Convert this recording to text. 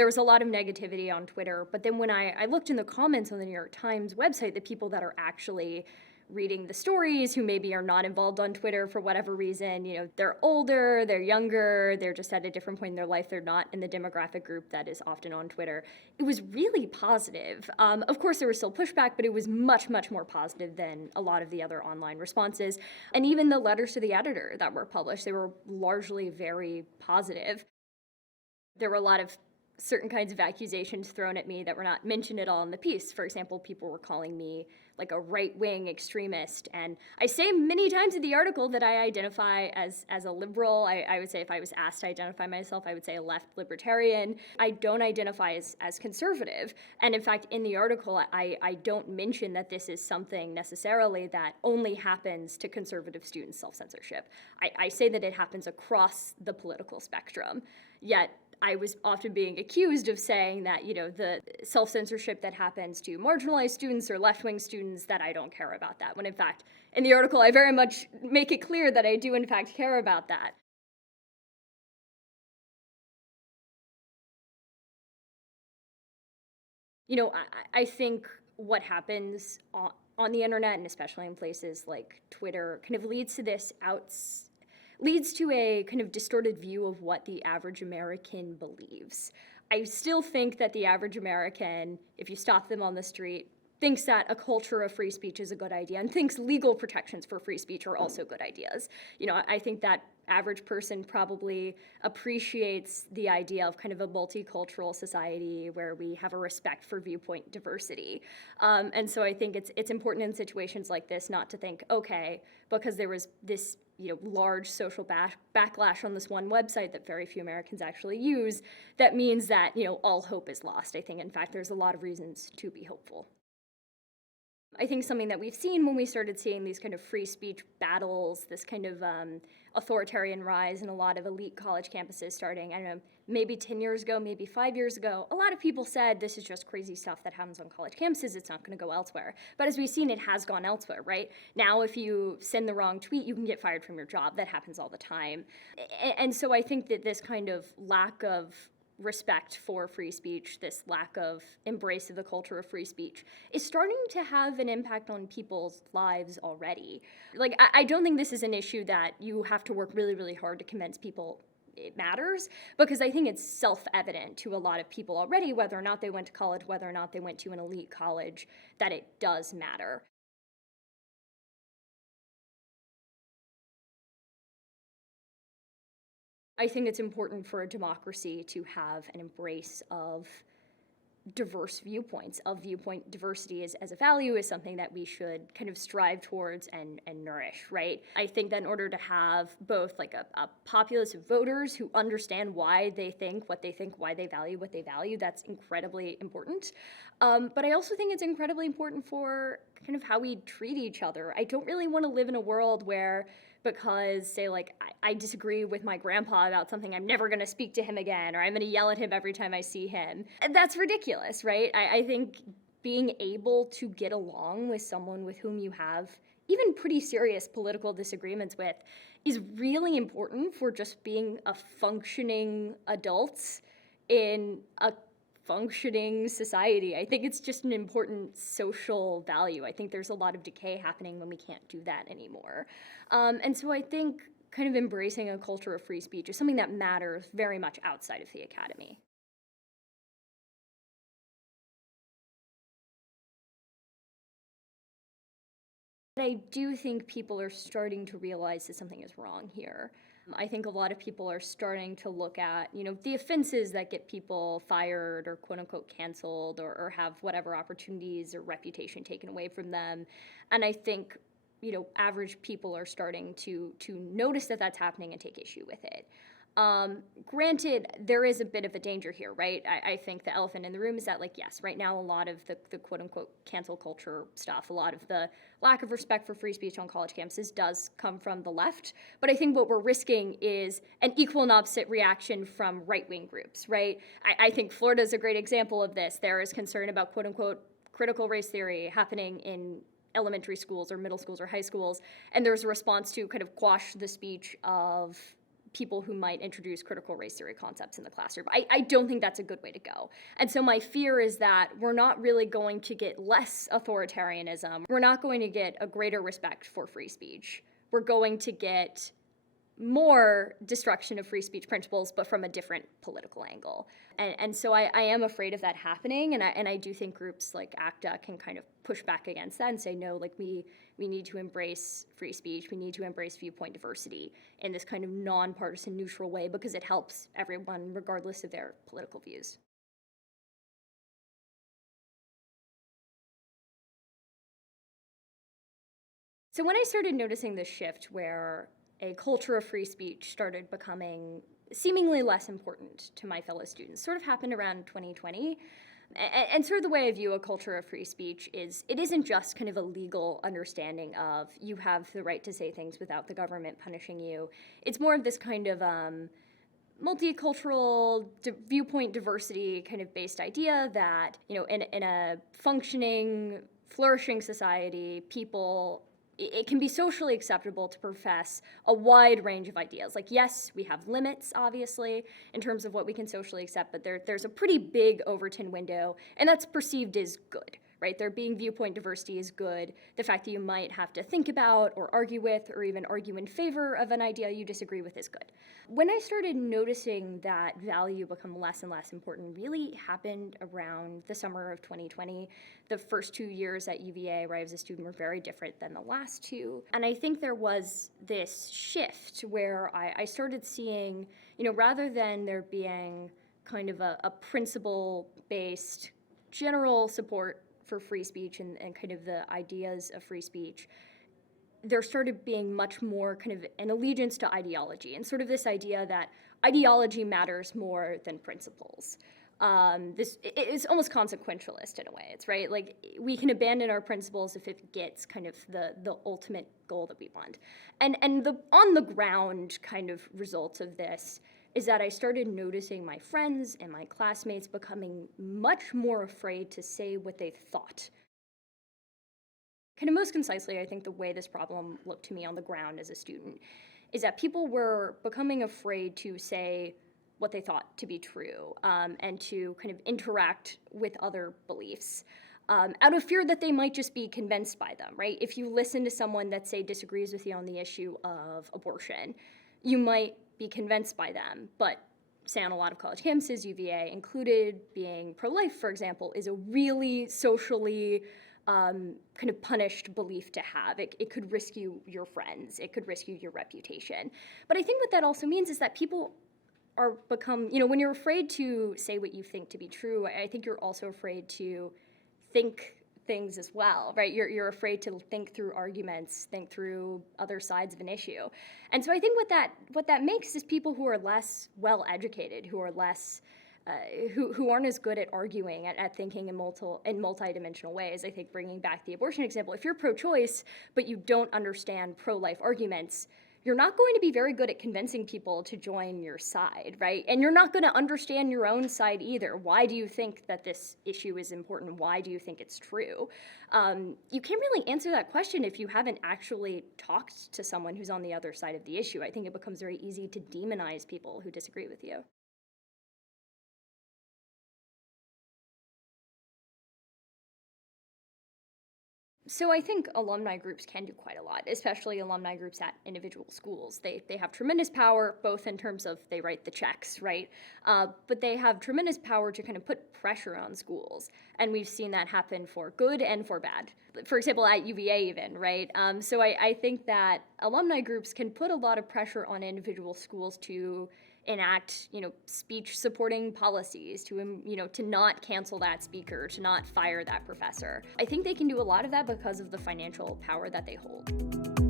there was a lot of negativity on Twitter. But then when I looked in the comments on the New York Times website, the people that are actually reading the stories, who maybe are not involved on Twitter for whatever reason, they're older, they're younger, they're just at a different point in their life, they're not in the demographic group that is often on Twitter. It was really positive. Of course, there was still pushback, but it was much, much more positive than a lot of the other online responses. And even the letters to the editor that were published, they were largely very positive. There were a lot of certain kinds of accusations thrown at me that were not mentioned at all in the piece. For example, people were calling me like a right-wing extremist. And I say many times in the article that I identify as a liberal. I would say if I was asked to identify myself, I would say a left libertarian. I don't identify as conservative. And in fact, in the article, I don't mention that this is something necessarily that only happens to conservative students' self-censorship. I say that it happens across the political spectrum. Yet, I was often being accused of saying that, the self-censorship that happens to marginalized students or left-wing students, that I don't care about that. When in fact, in the article, I very much make it clear that I do in fact care about that. I think what happens on the internet, and especially in places like Twitter, kind of leads to a kind of distorted view of what the average American believes. I still think that the average American, if you stop them on the street, thinks that a culture of free speech is a good idea and thinks legal protections for free speech are also good ideas. I think that average person probably appreciates the idea of kind of a multicultural society where we have a respect for viewpoint diversity. And so I think it's important in situations like this not to think, okay, because there was this large social backlash on this one website that very few Americans actually use, that means that, all hope is lost. I think, in fact, there's a lot of reasons to be hopeful. I think something that we've seen when we started seeing these kind of free speech battles, this kind of authoritarian rise in a lot of elite college campuses starting, I don't know, maybe 10 years ago, maybe 5 years ago, a lot of people said this is just crazy stuff that happens on college campuses, it's not going to go elsewhere. But as we've seen, it has gone elsewhere, right? Now, if you send the wrong tweet, you can get fired from your job. That happens all the time. And so I think that this kind of lack of respect for free speech, this lack of embrace of the culture of free speech, is starting to have an impact on people's lives already. Like, I don't think this is an issue that you have to work really, really hard to convince people it matters, because I think it's self-evident to a lot of people already, whether or not they went to college, whether or not they went to an elite college, that it does matter. I think it's important for a democracy to have an embrace of diverse viewpoints, of viewpoint diversity as a value, is something that we should kind of strive towards and nourish, right? I think that in order to have both like a populace of voters who understand why they think what they think, why they value what they value, that's incredibly important. But I also think it's incredibly important for kind of how we treat each other. I don't really want to live in a world where, because, say, like, I disagree with my grandpa about something, I'm never going to speak to him again, or I'm going to yell at him every time I see him. That's ridiculous, right? I think being able to get along with someone with whom you have even pretty serious political disagreements with is really important for just being a functioning adult in a functioning society. I think it's just an important social value. I think there's a lot of decay happening when we can't do that anymore. And so I think kind of embracing a culture of free speech is something that matters very much outside of the academy. But I do think people are starting to realize that something is wrong here. I think a lot of people are starting to look at, the offenses that get people fired or quote unquote canceled, or have whatever opportunities or reputation taken away from them. And I think, average people are starting to notice that that's happening and take issue with it. Granted, there is a bit of a danger here, right? I think the elephant in the room is that, like, yes, right now a lot of the quote-unquote cancel culture stuff, a lot of the lack of respect for free speech on college campuses does come from the left. But I think what we're risking is an equal and opposite reaction from right-wing groups, right? I think Florida is a great example of this. There is concern about quote-unquote critical race theory happening in elementary schools or middle schools or high schools, and there's a response to kind of quash the speech of people who might introduce critical race theory concepts in the classroom. I don't think that's a good way to go. And so my fear is that we're not really going to get less authoritarianism. We're not going to get a greater respect for free speech. We're going to get more destruction of free speech principles, but from a different political angle. And so I am afraid of that happening, and I do think groups like ACTA can kind of push back against that and say, no, like we need to embrace free speech, we need to embrace viewpoint diversity in this kind of nonpartisan, neutral way, because it helps everyone regardless of their political views. So when I started noticing this shift where a culture of free speech started becoming seemingly less important to my fellow students, sort of happened around 2020. And sort of the way I view a culture of free speech is it isn't just kind of a legal understanding of you have the right to say things without the government punishing you. It's more of this kind of multicultural viewpoint diversity kind of based idea that, in a functioning, flourishing society, it can be socially acceptable to profess a wide range of ideas. Like, yes, we have limits, obviously, in terms of what we can socially accept, but there's a pretty big Overton window, and that's perceived as good, right? There being viewpoint diversity is good. The fact that you might have to think about or argue with or even argue in favor of an idea you disagree with is good. When I started noticing that value become less and less important really happened around the summer of 2020. The first 2 years at UVA where I was a student were very different than the last two. And I think there was this shift where I started seeing, rather than there being kind of a principle-based general support for free speech and kind of the ideas of free speech, there started being much more kind of an allegiance to ideology and sort of this idea that ideology matters more than principles. This is almost consequentialist in a way. It's right, like we can abandon our principles if it gets kind of the ultimate goal that we want. And the on the ground kind of results of this is that I started noticing my friends and my classmates becoming much more afraid to say what they thought. Kind of most concisely, I think the way this problem looked to me on the ground as a student is that people were becoming afraid to say what they thought to be true and to kind of interact with other beliefs out of fear that they might just be convinced by them, right? If you listen to someone that, say, disagrees with you on the issue of abortion, you might be convinced by them, but say on a lot of college campuses, UVA included, being pro-life, for example, is a really socially kind of punished belief to have. It could risk you your friends. It could risk you your reputation. But I think what that also means is that people are when you're afraid to say what you think to be true, I think you're also afraid to think things as well, right? You're afraid to think through arguments, think through other sides of an issue. And so I think what that makes is people who are less well-educated, who are less who aren't as good at arguing, at thinking in multidimensional ways. I think bringing back the abortion example, if you're pro-choice but you don't understand pro-life arguments, you're not going to be very good at convincing people to join your side, right? And you're not going to understand your own side either. Why do you think that this issue is important? Why do you think it's true? You can't really answer that question if you haven't actually talked to someone who's on the other side of the issue. I think it becomes very easy to demonize people who disagree with you. So I think alumni groups can do quite a lot, especially alumni groups at individual schools. They have tremendous power, both in terms of they write the checks, right? But they have tremendous power to kind of put pressure on schools. And we've seen that happen for good and for bad. For example, at UVA even, right? So I think that alumni groups can put a lot of pressure on individual schools to enact, speech supporting policies, to not cancel that speaker, to not fire that professor. I think they can do a lot of that because of the financial power that they hold.